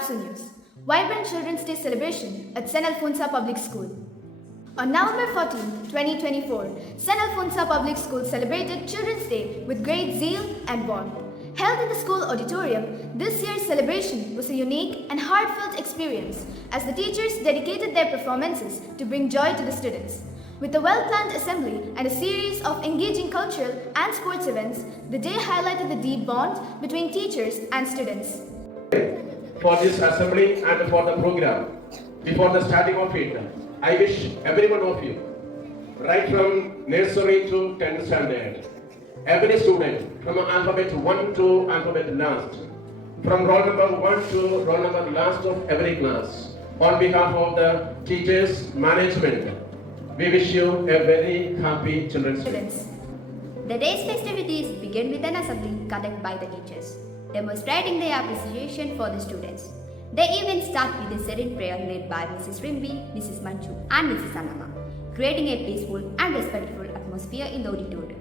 Capsule News. Vibrant Children's Day celebration at San Alfonso Public School. On November 14, 2024, San Alfonso Public School celebrated Children's Day with great zeal and warmth. Held in the school auditorium, this year's celebration was a unique and heartfelt experience as the teachers dedicated their performances to bring joy to the students. With a well-planned assembly and a series of engaging cultural and sports events, the day highlighted the deep bond between teachers and students. For this assembly and for the program, before the starting of it, I wish every one of you, right from nursery to 10th standard, every student from alphabet 1 to alphabet last, from roll number 1 to roll number last of every class, on behalf of the teachers, management, we wish you a very happy Children's Day. The day's festivities begin with an assembly conducted by the teachers, demonstrating their appreciation for the students. The event starts with a serene prayer led by Mrs. Rimbi, Mrs. Manchu, and Mrs. Anama, creating a peaceful and respectful atmosphere in the auditorium.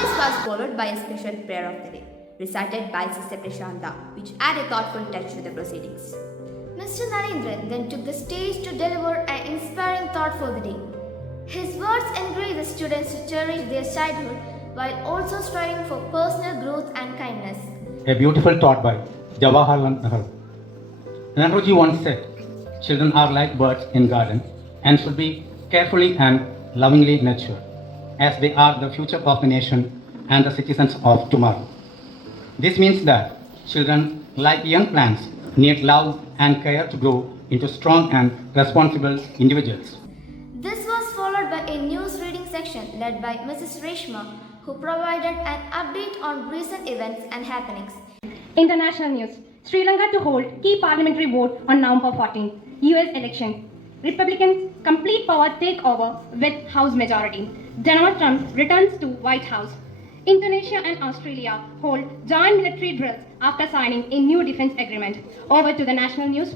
This was followed by a special prayer of the day, recited by Sister Prashanta, which added a thoughtful touch to the proceedings. Mr. Narendran then took the stage to deliver an inspiring thought for the day. His words encouraged the students to cherish their childhood while also striving for personal growth and kindness. A beautiful thought by Jawaharlal Nehru. Nehruji once said, "Children are like birds in garden and should be carefully and lovingly nurtured, as they are the future of the nation and the citizens of tomorrow." This means that children, like young plants, need love and care to grow into strong and responsible individuals. This was followed by a news reading section led by Mrs. Reshma, who provided an update on recent events and happenings. International news. Sri Lanka to hold key parliamentary vote on November 14. US election. Republicans complete power takeover with House majority. Donald Trump returns to White House. Indonesia and Australia hold joint military drills after signing a new defense agreement. Over to the national news.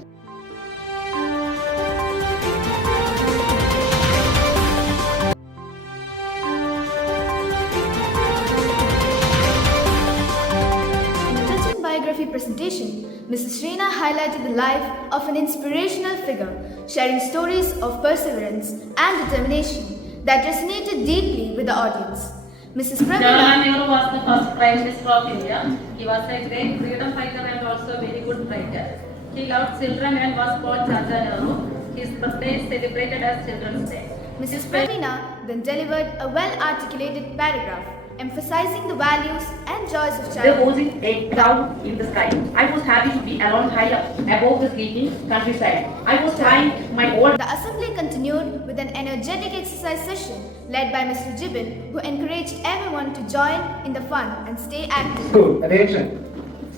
In a touching biography presentation, Mrs. Sreena highlighted the life of an inspirational figure, sharing stories of perseverance and determination that resonated deeply with the audience. Mrs. Pravina Jawaharlal Nehru was the first Prime Minister of India. He was a great freedom fighter and also a very good writer. He loved children and was called Chacha Nehru. His birthday is celebrated as Children's Day. Mrs. Pravina then delivered a well-articulated paragraph emphasizing the values and joys of There childhood. was a cloud in the sky. I was happy to be alone high up above the sleeping countryside. I was trying my old. The assembly continued with an energetic exercise session led by Mr. Jibin, who encouraged everyone to join in the fun and stay active. School, attention.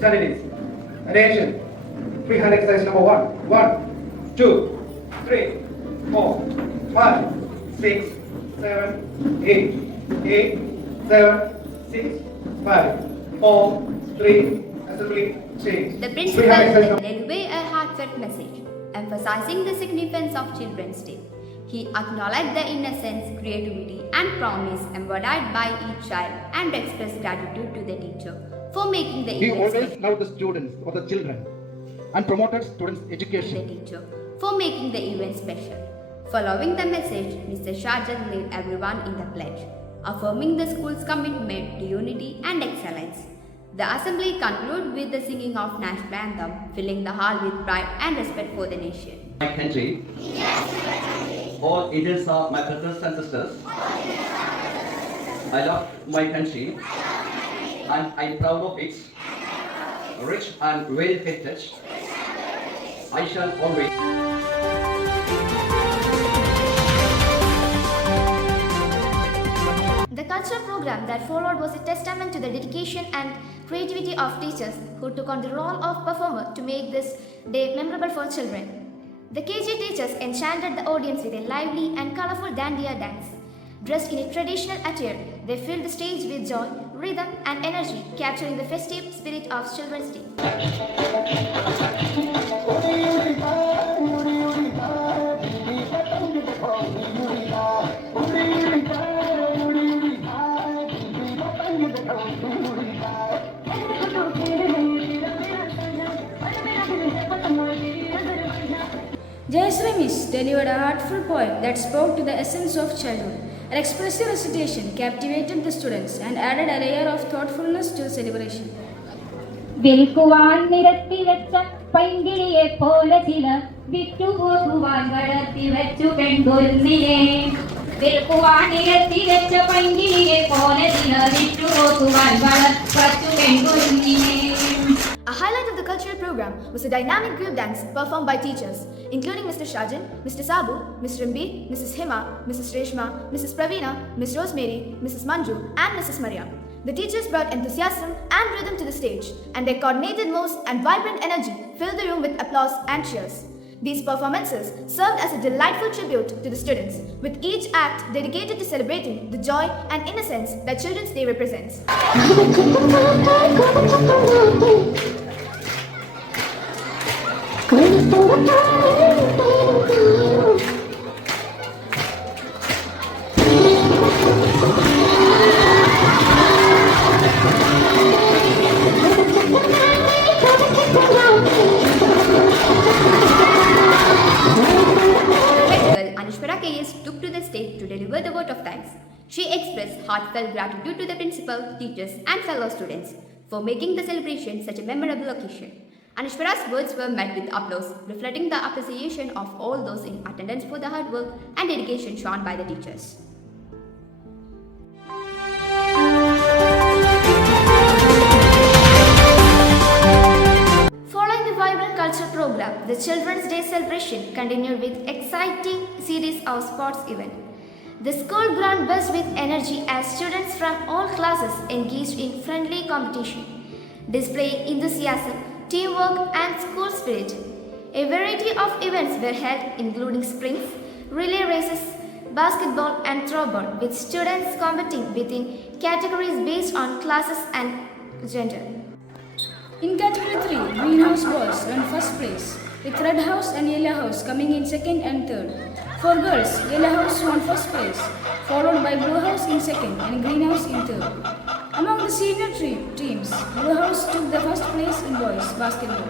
Studies, attention. Freehand exercise number 1. 1, 2, 3, 4, 5, 6, 7, 8, 8, 7, 6, 5, 4, 3, assembly, change. The Freehand principal exercise number led away a heartfelt message, emphasizing the significance of Children's Day. He acknowledged the innocence, creativity, and promise embodied by each child and expressed gratitude to the teacher for making the He event always special. loved the students or the children and promoted students' To the education. teacher for making the event special. Following the message, Mr. Shajan led everyone in the pledge, affirming the school's commitment to unity and excellence. The assembly concluded with the singing of national anthem, filling the hall with pride and respect for the nation. My country, all Indians are my brothers and sisters. I love my country and I'm proud of its rich and varied heritage. I shall always. The cultural program that followed was a testament to the dedication and creativity of teachers who took on the role of performer to make this day memorable for children. The KG teachers enchanted the audience with a lively and colorful dandiya dance. Dressed in a traditional attire, they filled the stage with joy rhythm, and energy, capturing the festive spirit of Children's Day. Jayashree Miss delivered a heartful poem that spoke to the essence of childhood. Her expressive recitation captivated the students and added a layer of thoughtfulness to the celebration. വിൽക്കുവാൻ നിരത്തി വെച്ച പൈങ്കിളിയെ പോലെ ചിലർ വിറ്റുപോകുവാൻ വളർത്തി വെച്ചു പെൺകുരുന്നിനെ വിൽക്കുവാൻ നിരത്തി വെച്ച പൈങ്കിളിയെ പോലെ ചിലർ വിറ്റുപോകുവാൻ വളർത്തി പെൺകുരുന്നിനെ. A highlight of the cultural program was a dynamic group dance performed by teachers, including Mr. Shajan, Mr. Sabu, Mr. Rimbi, Mrs. Hima, Mrs. Reshma, Mrs. Praveena, Ms. Rosemary, Mrs. Manju, and Mrs. Maria. The teachers brought enthusiasm and rhythm to the stage, and their coordinated moves and vibrant energy filled the room with applause and cheers. These performances served as a delightful tribute to the students, with each act dedicated to celebrating the joy and innocence that Children's Day represents. Anushwara KS took to the stage to deliver the vote of thanks. She expressed heartfelt gratitude to the principal, teachers, and fellow students for making the celebration such a memorable occasion. Anushwara's words were met with applause, reflecting the appreciation of all those in attendance for the hard work and dedication shown by the teachers. Following the vibrant cultural program, the Children's Day celebration continued with exciting series of sports events. The school ground buzzed with energy as students from all classes engaged in friendly competition, displaying enthusiasm, teamwork, and school spirit. A variety of events were held, including sprints, relay races, basketball, and throwball, with students competing within categories based on classes and gender. In category 3, Greenhouse Boys won first place, with Red House and Yellow House coming in second and third. For girls, Yellow House won first place, followed by Blue House in second and Green House in third. Among the senior teams, Blue House took the first place in boys basketball,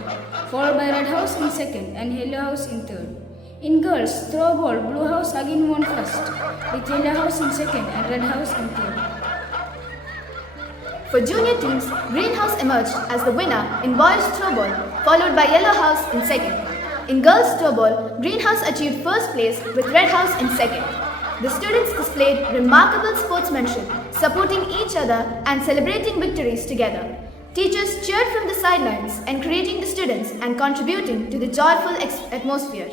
followed by Red House in second and Yellow House in third. In girls throwball, Blue House again won first, with Yellow House in second and Red House in third. For junior teams, Green House emerged as the winner in boys throwball, followed by Yellow House in second. In girls throwball, Green House achieved first place with Red House in second. The students displayed remarkable sportsmanship, supporting each other and celebrating victories together. Teachers cheered from the sidelines, encouraging the students and contributing to the joyful atmosphere.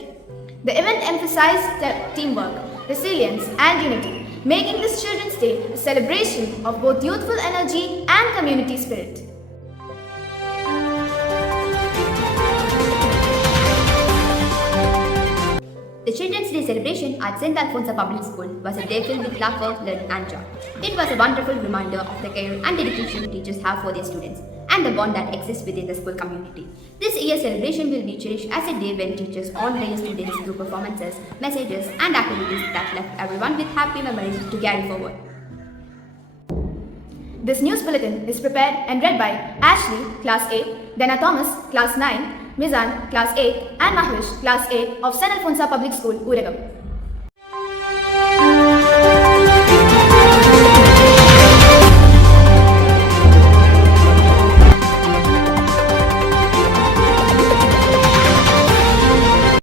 The event emphasized teamwork, resilience, and unity, making this Children's Day a celebration of both youthful energy and community spirit. The Children's Day celebration at St. Alphonsus Public School was a day filled with laughter, learning, and joy. It was a wonderful reminder of the care and dedication teachers have for their students and the bond that exists within the school community. This year's celebration will be cherished as a day when teachers honor their students through performances, messages, and activities that left everyone with happy memories to carry forward. This news bulletin is prepared and read by Ashley, Class 8, Dana Thomas, Class 9, Mizan, Class 8, and Mahish, Class 8 of St. Alphonsus Public School, Uragam.